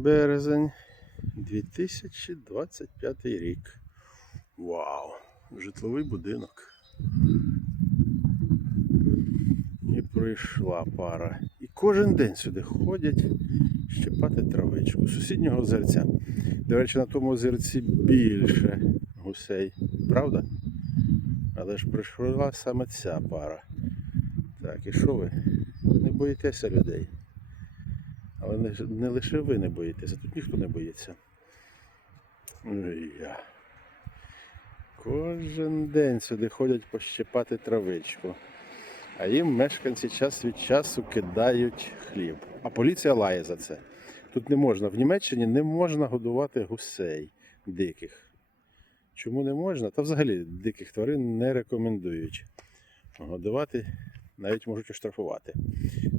Березень 2025 рік. Вау! Житловий будинок. І прийшла пара. І кожен день сюди ходять щепати травичку. Сусіднього озерця. До речі, на тому озерці більше гусей. Правда? Але ж прийшла саме ця пара. Так, і що ви? Не боїтеся людей. Не, лише ви не боїтеся, тут ніхто не боїться. І я. Кожен день сюди ходять пощипати травичку. А їм мешканці час від часу кидають хліб. А поліція лає за це. Тут не можна, в Німеччині не можна годувати гусей диких. Чому не можна? Та взагалі диких тварин не рекомендують годувати, навіть можуть оштрафувати.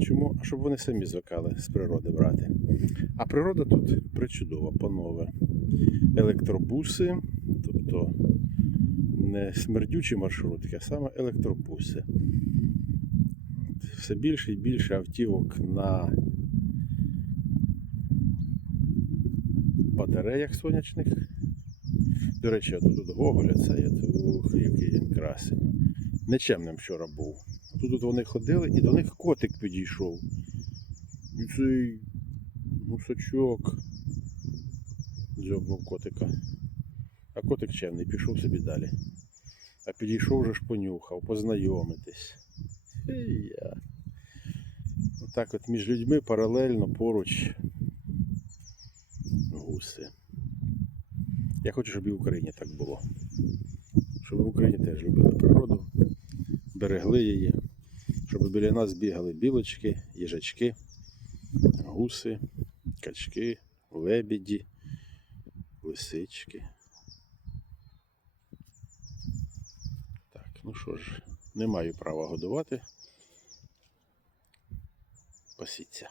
Чому? А щоб вони самі звикали з природи брати. А природа тут причудова, панове. Електробуси, тобто не смердючі маршрутки, а саме електробуси. Все більше і більше автівок на батареях сонячних. До речі, тут тут Гоголя це. Ух, який він красень. Нечемним вчора був. Тут вони ходили і до них котик підійшов. І цей гусачок дзьобнув котика. А котик чемний, пішов собі далі. А підійшов вже ж понюхав, познайомитись. Отак от між людьми паралельно поруч гуси. Я хочу, щоб і в Україні так було. Щоб в Україні теж любили природу, берегли її, щоб біля нас бігали білочки, їжачки, гуси, качки, лебіді, лисички. Так, ну що ж, не маю права годувати. Пасіться.